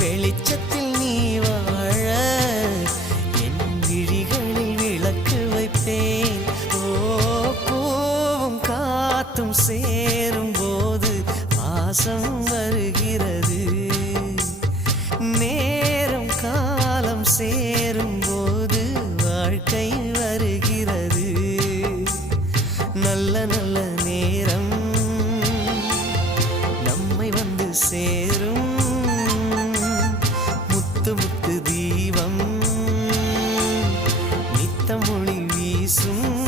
வெளிச்சத்தில் நீ வாழ என் விழிகளில் விளக்கு வைப்பேன். ஓ பூவும் காத்தும் சேரும் போது வாசம் வருகிறது. தீபம். நித்தமொழி வீசும்